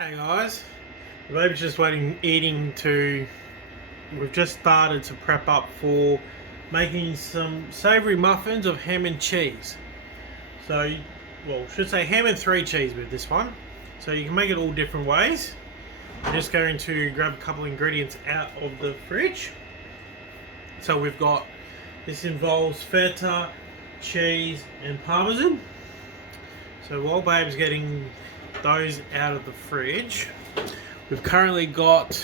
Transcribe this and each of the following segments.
Hey guys, the baby's just we've just started to prep up for making some savoury muffins of ham and cheese. So, well, I should say ham and 3 cheese with this one. So you can make it all different ways. I'm just going to grab a couple of ingredients out of the fridge. So this involves feta, cheese and parmesan. So while babe's getting those out of the fridge, we've currently got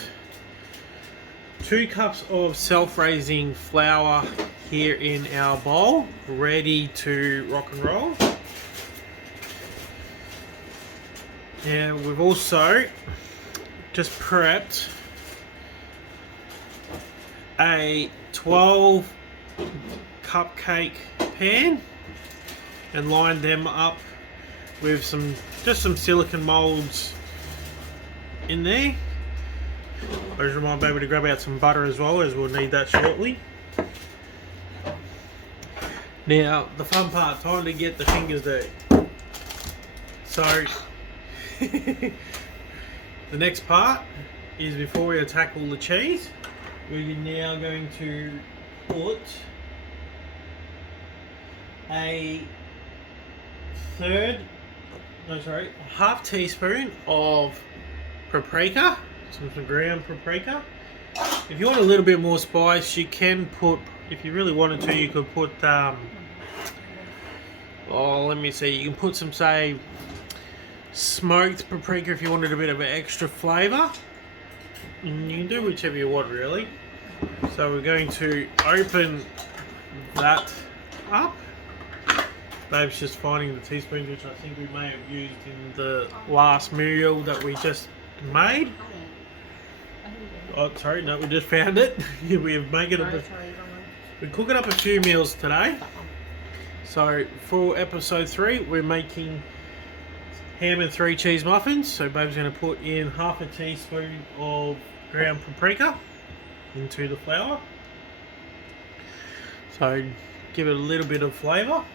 2 cups of self-raising flour here in our bowl, ready to rock and roll. Now we've also just prepped a 12 cupcake pan and lined them up with some silicone molds in there. I just remind baby to grab out some butter as well, as we'll need that shortly. Now the fun part, time to get the fingers dirty. So the next part is, before we tackle the cheese, we're now going to put a half teaspoon of paprika, some ground paprika. If you want a little bit more spice, you can put, if you really wanted to, you could put you can put some, say, smoked paprika if you wanted a bit of an extra flavour. And you can do whichever you want, really. So we're going to open that up. Babe's just finding the teaspoons, which I think we may have used in the last meal that we just made. Oh, sorry, no, we just found it. We're cooking up a few meals today. So for episode 3, we're making ham and 3 cheese muffins. So Babe's going to put in half a teaspoon of ground paprika into the flour. So give it a little bit of flavour.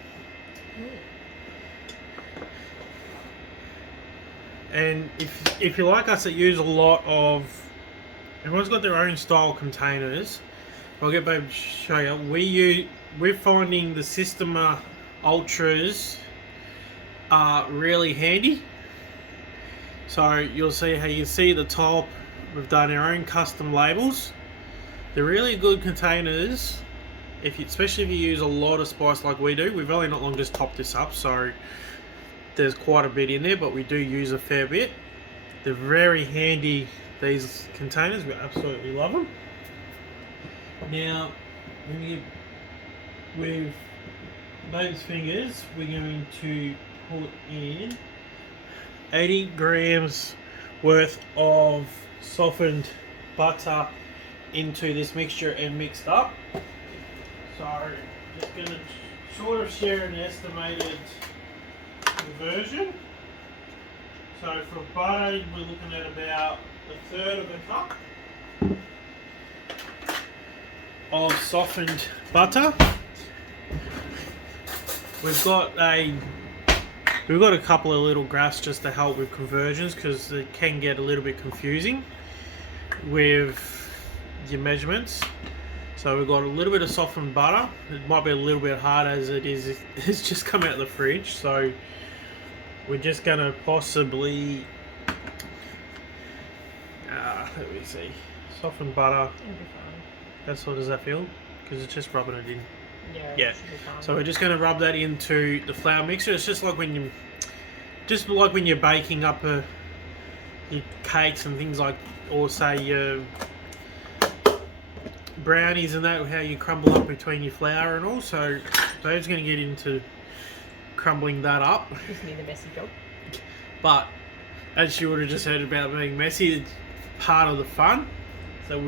And if you're like us that use a lot of, everyone's got their own style containers. I'll get babe to show you. We're finding the Systema Ultras are really handy. So you'll see how you can see at the top, we've done our own custom labels. They're really good containers. Especially if you use a lot of spice like we do. We've only not long just topped this up, so there's quite a bit in there, but we do use a fair bit. They're very handy, these containers. We absolutely love them. Now, with babe's fingers, we're going to put in 80 grams worth of softened butter into this mixture and mixed up. So just going to sort of share an estimated conversion. So for butter, we're looking at about 1/3 of a cup of softened butter. We've got a couple of little graphs just to help with conversions, because it can get a little bit confusing with your measurements. So we've got a little bit of softened butter. It might be a little bit hard as it is. It's just come out of the fridge. So we're just going to possibly, let me see, softened butter. That's what does that feel? Because it's just rubbing it in. Yeah. So we're just going to rub that into the flour mixer. It's just like when you're baking up your cakes and things like, or say your brownies and that, how you crumble up between your flour and all. So Dave's going to get into crumbling that up. Just need a messy job. But as you would have just heard about being messy, it's part of the fun. So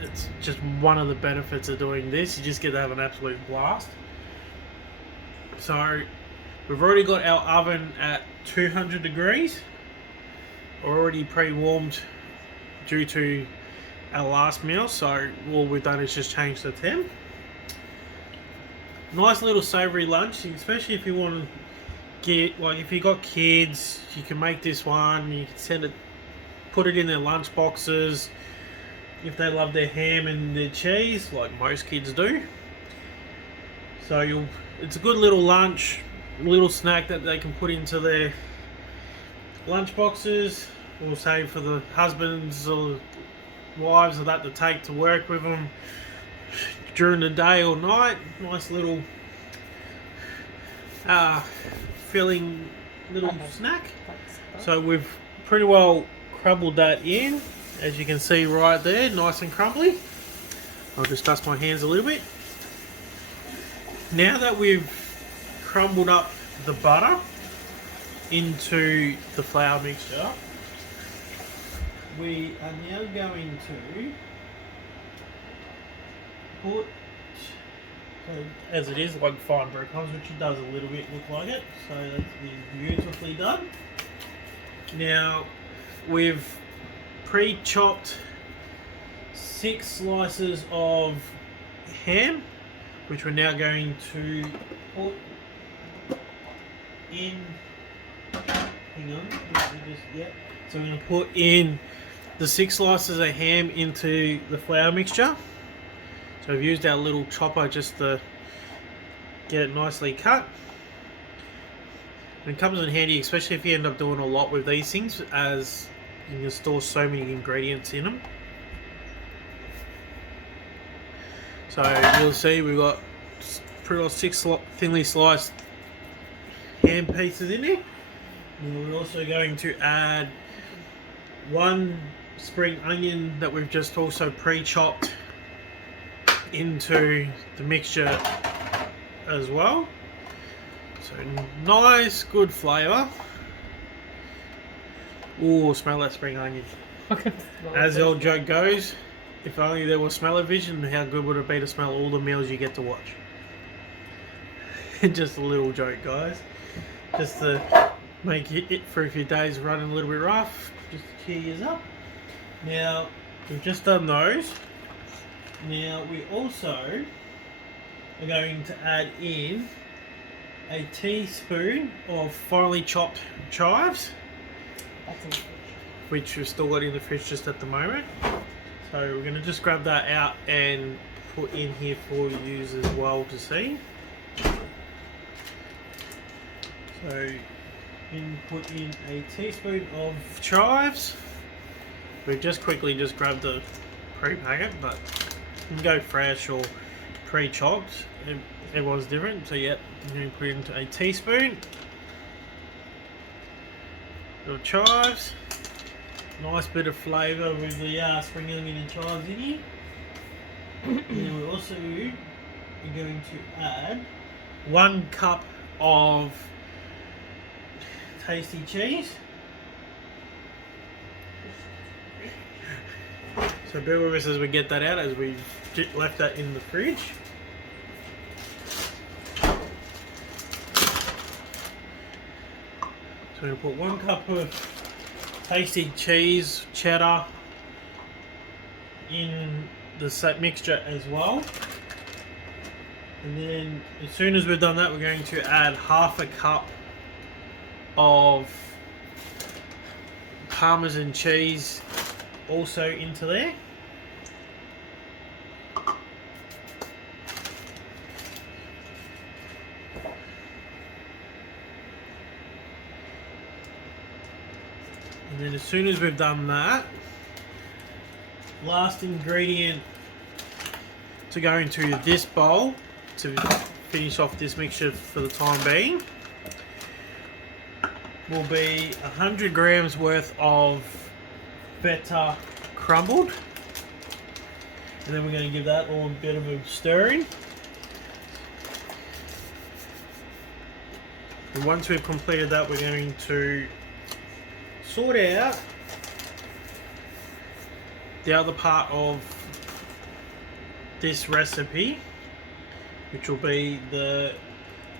it's just one of the benefits of doing this. You just get to have an absolute blast. So we've already got our oven at 200 degrees, already pre-warmed due to our last meal. So all we've done is just change the temp. Nice little savoury lunch, especially if you want to get, like, if you got kids, you can make this one. You can send it put it in their lunch boxes if they love their ham and their cheese, like most kids do. So it's a good little lunch, little snack that they can put into their lunch boxes, or say for the husbands or wives of that to take to work with them during the day or night. Nice little filling little snack. So we've pretty well crumbled that in, as you can see right there, nice and crumbly. I'll just dust my hands a little bit. Now that we've crumbled up the butter into the flour mixture, we are now going to put, as it is, like fine breadcrumbs, which it does a little bit look like it, so that's beautifully done. Now we've pre-chopped 6 slices of ham, which we're now going to put in. Hang on, so we're going to put in the 6 slices of ham into the flour mixture. So we've used our little chopper just to get it nicely cut. And it comes in handy, especially if you end up doing a lot with these things, as you can store so many ingredients in them. So you'll see we've got pretty much 6 thinly sliced ham pieces in there. And we're also going to add 1 spring onion that we've just also pre-chopped into the mixture as well. So nice, good flavour. Ooh, smell that spring onion. As the old joke goes, if only there was smell-o-vision, how good would it be to smell all the meals you get to watch? Just a little joke, guys. Just to make it for a few days running a little bit rough, just to cheer you up. Now, we've just done those. Now, we also are going to add in a teaspoon of finely chopped chives, which we've still got in the fridge just at the moment. So we're going to just grab that out and put in here for you as well to see. So put in a teaspoon of chives. We've just quickly grabbed the pre-packet, but you can go fresh or pre-chopped. Everyone's different. So yeah, I'm going to put into a teaspoon of chives. Nice bit of flavour with the spring onion and chives in here. And then we're also going to add 1 cup of tasty cheese. So bear with us as we get that out, as we left that in the fridge. So we're going to put 1 cup of tasty cheese, cheddar, in the set mixture as well. And then as soon as we've done that, we're going to add 1/2 cup of Parmesan cheese also into there. And then as soon as we've done that, last ingredient to go into this bowl to finish off this mixture for the time being will be 100 grams worth of feta crumbled. And then we're going to give that all a bit of a stirring. And once we've completed that, we're going to sort out the other part of this recipe, which will be the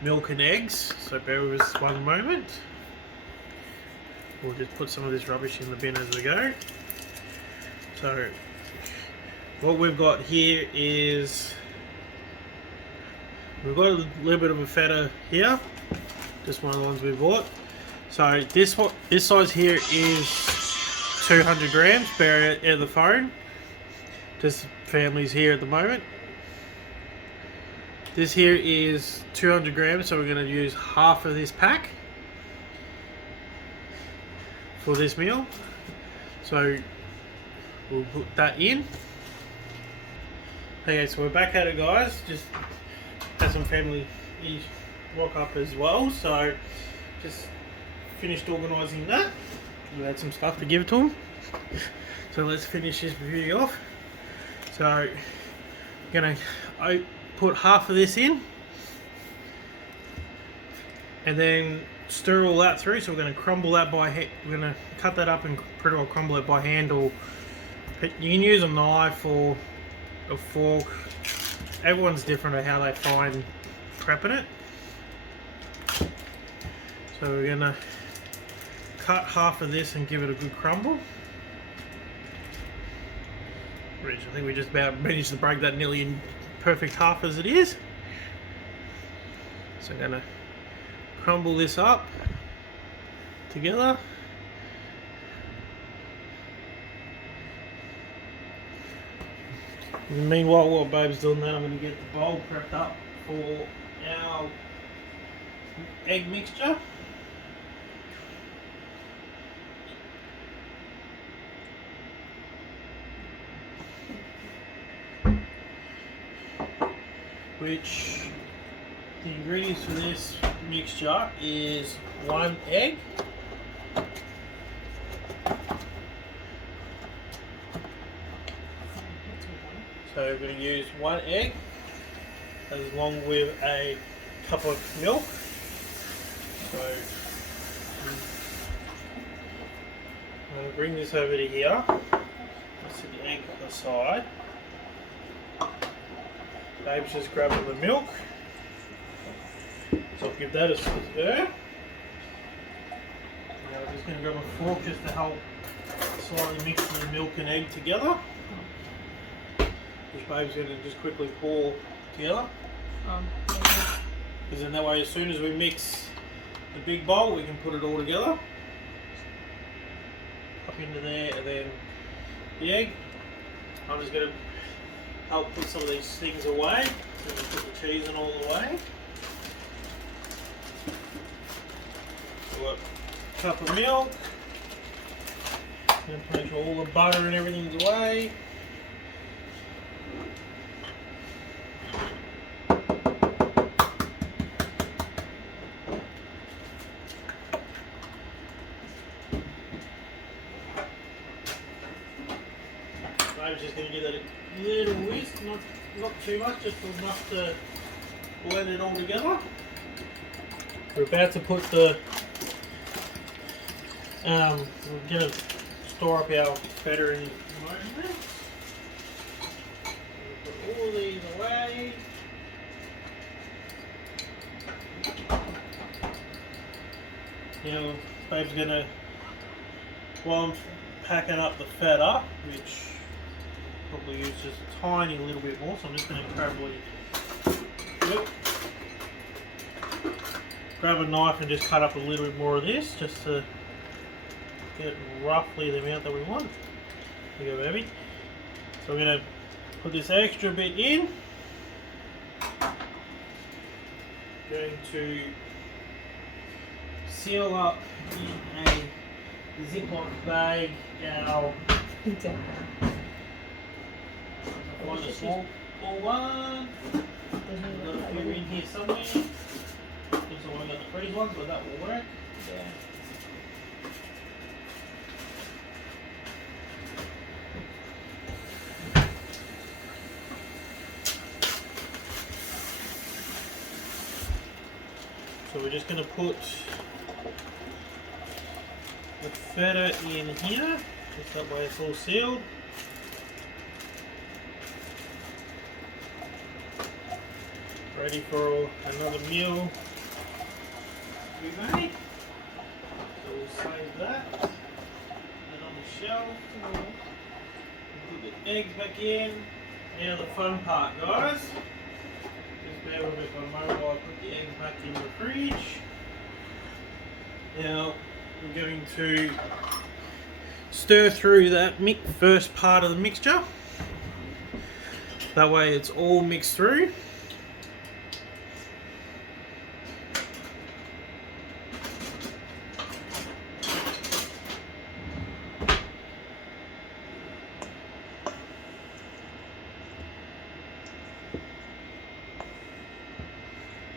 milk and eggs. So bear with us one moment. We'll just put some of this rubbish in the bin as we go. So what we've got here is we've got a little bit of a feta here, just one of the ones we bought. So this size here is 200 grams, bear it at the phone. Just families here at the moment. This here is 200 grams, so we're going to use half of this pack for this meal. So we'll put that in. Okay, so we're back at it, guys. Just had some family rock up as well, so just finished organising that. We had some stuff to give to them. So let's finish this video off. So I'm gonna put half of this in and then stir all that through. So we're gonna crumble that by hand. We're gonna cut that up and pretty well crumble it by hand, or you can use a knife or a fork. Everyone's different at how they find prepping it. So we're gonna cut half of this and give it a good crumble. Which I think we just about managed to break that nearly in perfect half as it is. So I'm gonna crumble this up together. And meanwhile, while Babe's doing that, I'm gonna get the bowl prepped up for our egg mixture. Which the ingredients for this mixture is 1 egg, so we're going to use 1 egg along with a cup of milk. So I'm going to bring this over to here. Let's set the egg aside. Babe's just grabbing the milk, so I'll give that a stir. Now I'm just going to grab a fork just to help slightly mix the milk and egg together, which Babe's going to just quickly pour together. Because then that way, as soon as we mix the big bowl, we can put it all together. Up into there, and then the egg. I'm just going to help put some of these things away. So we put the cheese in all the way. So we've got a cup of milk. And make sure all the butter and everything's away. I'm just going to give that a little whisk, not too much, just enough to blend it all together. We're about to put the, we're going to store up our feta in a moment. Put all these away. Now, Babe's going to, while I'm packing up the feta, which probably use just a tiny little bit more, so I'm just going to grab a knife and just cut up a little bit more of this, just to get roughly the amount that we want. There you go, baby. So I'm going to put this extra bit in. Going to seal up in a Ziploc bag our find a small one. Got a few in here somewhere. Looks like I got the freeze ones, but that will work. Yeah. So we're just going to put the feta in here, just that way it's all sealed. Ready for another meal we made. So we'll save that. And on the shelf, we'll put the eggs back in. Now the fun part, guys. Just bear with me for a moment while I put the eggs back in the fridge. Now we're going to stir through that first part of the mixture. That way it's all mixed through.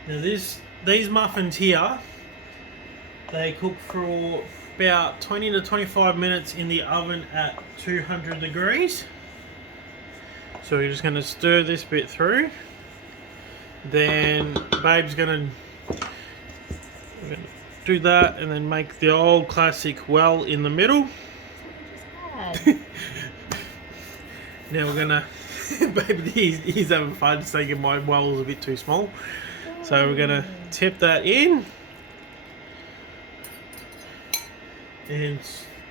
Now these muffins here, they cook for about 20 to 25 minutes in the oven at 200 degrees. So we're just going to stir this bit through. Then Babe's going to do that and then make the old classic well in the middle. Now we're going to, Babe, he's having fun saying my well is a bit too small. So we're going to tip that in and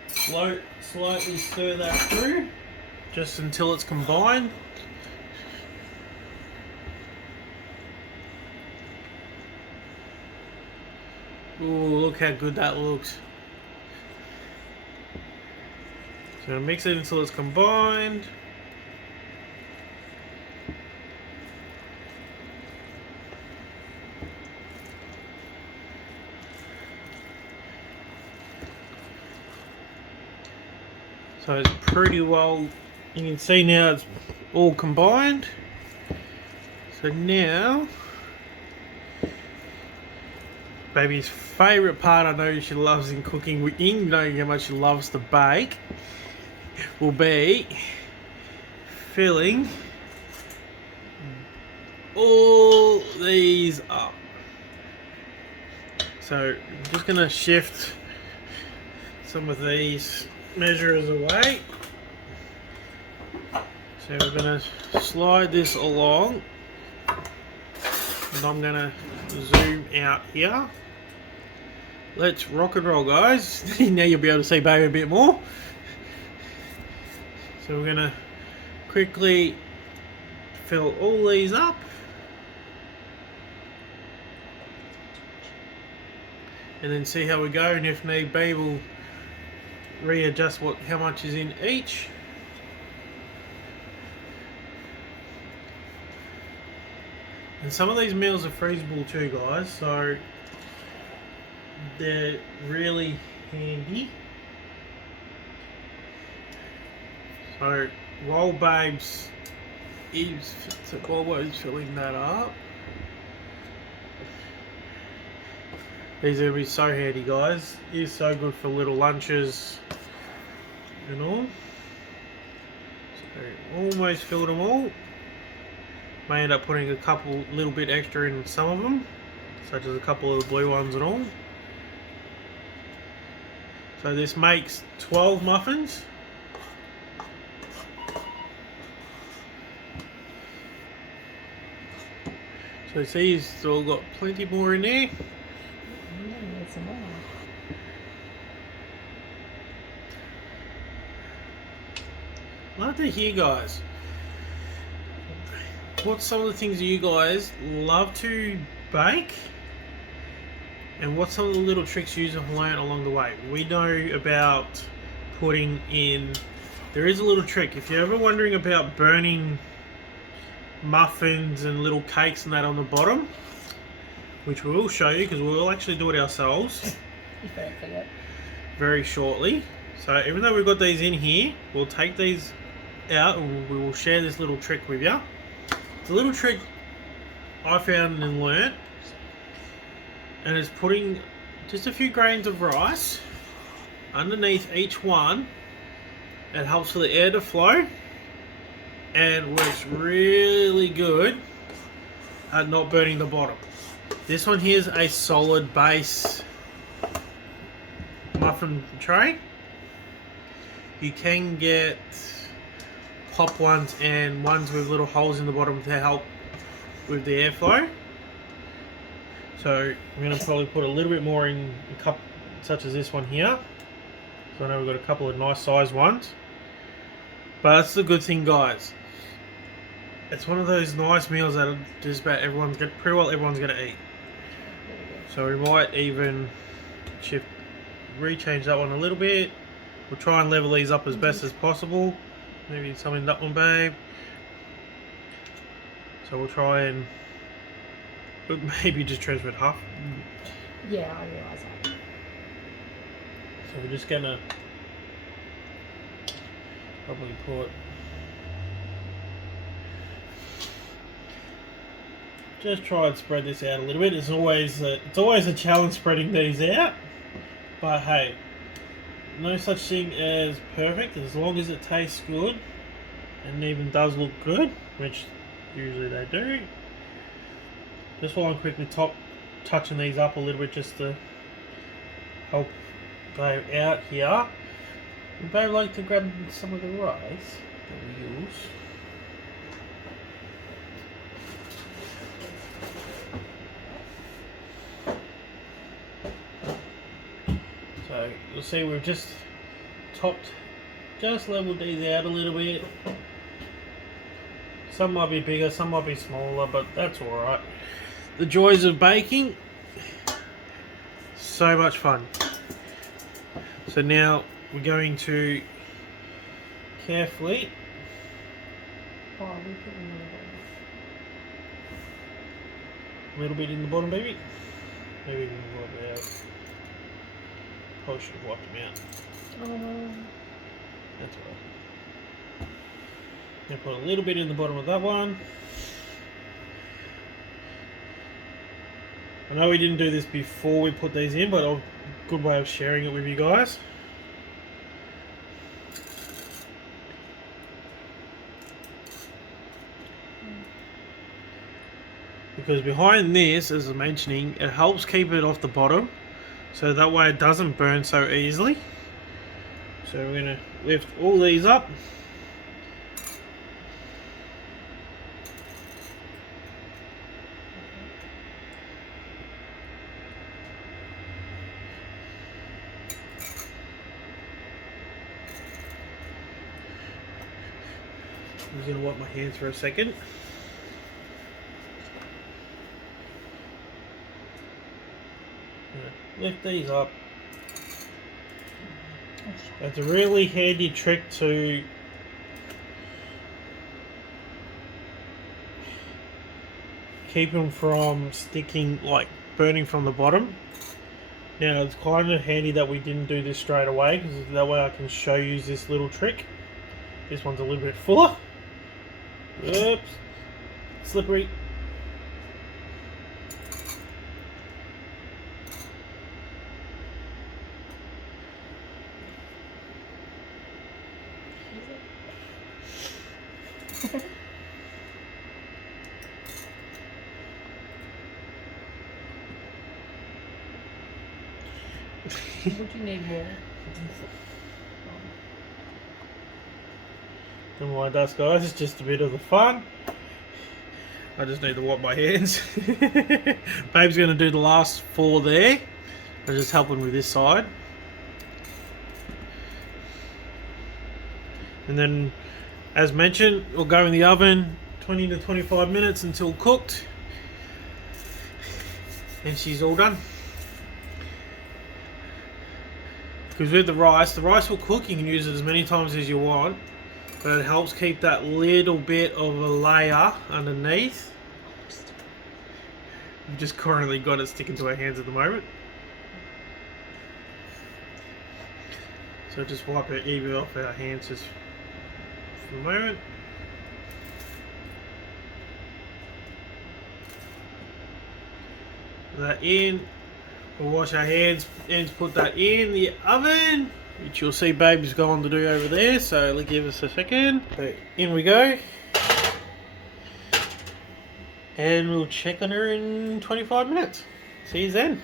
slightly stir that through just until it's combined. Ooh, look how good that looks. So mix it until it's combined. So it's pretty well, you can see now it's all combined. So now, Baby's favourite part, I know she loves in cooking, you know how much she loves to bake, will be filling all these up. So I'm just going to shift some of these measures away. So we're going to slide this along and I'm going to zoom out here. Let's rock and roll, guys. Now you'll be able to see Baby a bit more. So we're going to quickly fill all these up. And then see how we go, and if need be we'll readjust how much is in each. And some of these meals are freezable too, guys, so they're really handy. So while Babe's filling that up, these are going to be so handy, guys. It is so good for little lunches and all. So almost filled them all. May end up putting a little bit extra in some of them, such as a couple of the blue ones and all. So this makes 12 muffins. So see, you've still got plenty more in there. Some more. Love to hear, guys. What's some of the things that you guys love to bake? And what's some of the little tricks you have learned along the way? We know about putting in... There is a little trick. If you're ever wondering about burning muffins and little cakes and that on the bottom, which we will show you because we'll actually do it ourselves very shortly. So even though we've got these in here, we'll take these out and we will share this little trick with you. It's a little trick I found and learnt, and it's putting just a few grains of rice underneath each one. It helps for the air to flow and works really good at not burning the bottom. This one here is a solid base muffin tray. You can get pop ones and ones with little holes in the bottom to help with the airflow. So I'm going to probably put a little bit more in a cup, such as this one here. So I know we've got a couple of nice sized ones. But that's the good thing, guys. It's one of those nice meals that just about everyone's going to eat. So we might even rechange that one a little bit. We'll try and level these up as best as possible. Maybe something that one, babe. So we'll try and maybe just transfer it half. Yeah, I realise that. So we're just gonna probably put just try and spread this out a little bit. It's always a challenge spreading these out, but hey, no such thing as perfect as long as it tastes good and even does look good, which usually they do. Just while I'm quickly touching these up a little bit just to help go out here. Would they like to grab some of the rice that we use? So you'll see we've just leveled these out a little bit. Some might be bigger, some might be smaller, but that's alright. The joys of baking, so much fun. So now we're going to carefully Oh, we put them in a little bit in the bottom, baby. Maybe we can wipe it out. Probably should have wiped them out. Oh, That's alright. Now put a little bit in the bottom of that one. I know we didn't do this before we put these in, but a good way of sharing it with you guys. Because behind this, as I'm mentioning, it helps keep it off the bottom, so that way it doesn't burn so easily. So we're going to lift all these up. I'm going to wipe my hands for a second. Lift these up. It's a really handy trick to keep them from sticking, like burning from the bottom. Now it's kind of handy that we didn't do this straight away, because that way I can show you this little trick. This one's a little bit fuller. Oops. Slippery. would you need more? Don't mind us, guys, it's just a bit of the fun. I just need to wipe my hands. Babe's going to do the last 4 there. I'm just helping with this side. And then, as mentioned, we'll go in the oven 20 to 25 minutes until cooked. And she's all done. Because with the rice will cook. You can use it as many times as you want. But it helps keep that little bit of a layer underneath. We've just currently got it sticking to our hands at the moment. So just wipe it even off our hands just for the moment. Put that in. We'll wash our hands and put that in the oven, which you'll see Babe's gone to do over there, so let's give us a second. So in we go. And we'll check on her in 25 minutes. See you then.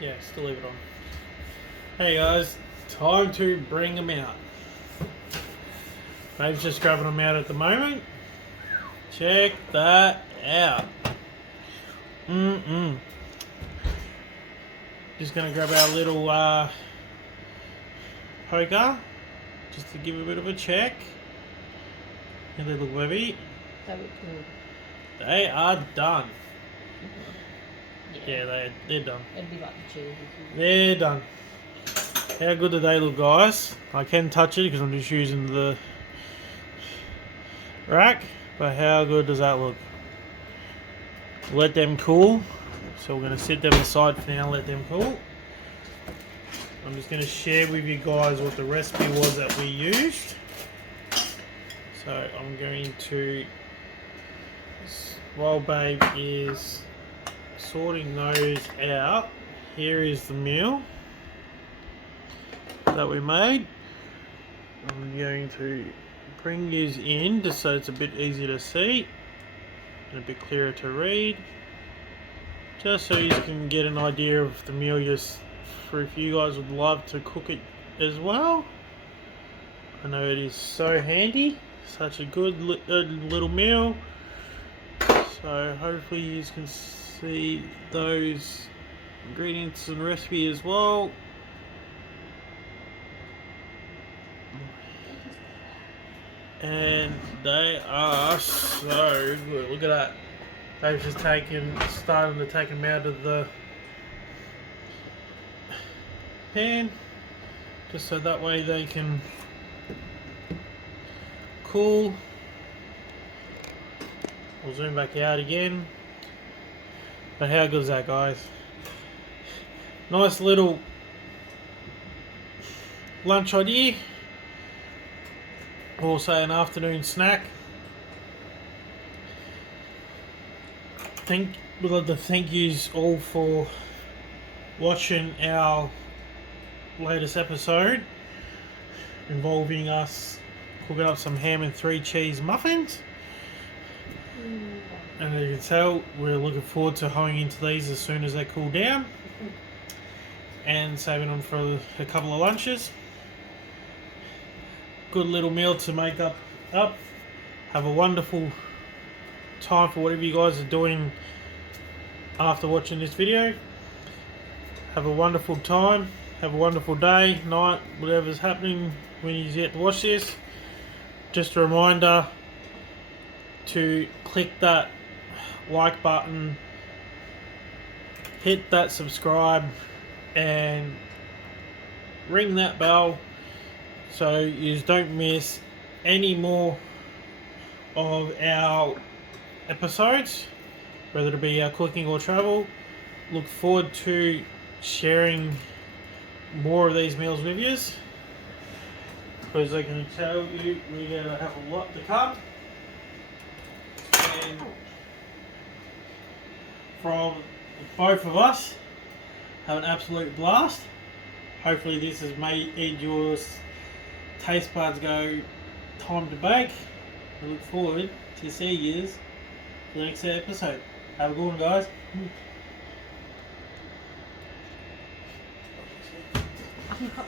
Yeah, still leave it on. Hey guys, time to bring them out. Babe's just grabbing them out at the moment. Check that out. Just going to grab our little poker, just to give a bit of a check. How they look, baby? They look good. They are done. Yeah, Yeah, they're done. it'd be like the cheese. They're done. How good do they look, guys? I can touch it because I'm just using the rack, but how good does that look? Let them cool. So we're going to set them aside for now, let them cool. I'm just going to share with you guys what the recipe was that we used. So I'm going to, while Babe is sorting those out, here is the meal that we made. I'm going to bring these in just so it's a bit easier to see and a bit clearer to read, just so you can get an idea of the meal, just for if you guys would love to cook it as well. I know it is so handy, such a good little meal. So hopefully you can see those ingredients and recipe as well. And they are so good. Look at that. They've just starting to take them out of the pan, just so that way they can cool. We'll zoom back out again. But how good is that, guys? Nice little lunch idea. Or say an afternoon snack. We'd like to thank yous all for watching our latest episode involving us cooking up some ham and 3 cheese muffins. And as you can tell, we're looking forward to hoeing into these as soon as they cool down and saving them for a couple of lunches. Good little meal to make up. Have a wonderful time for whatever you guys are doing after watching this video. Have a wonderful time. Have a wonderful day, night, whatever's happening when you get to watch this. Just a reminder to click that like button, hit that subscribe, and ring that bell so you don't miss any more of our episodes, whether it be our cooking or travel. Look forward to sharing more of these meals with you, because I can tell you we're going to have a lot to come. And from both of us, have an absolute blast. Hopefully this has made your taste buds go, time to bake. I look forward to see you for the next episode. Have a good one, guys. I'm not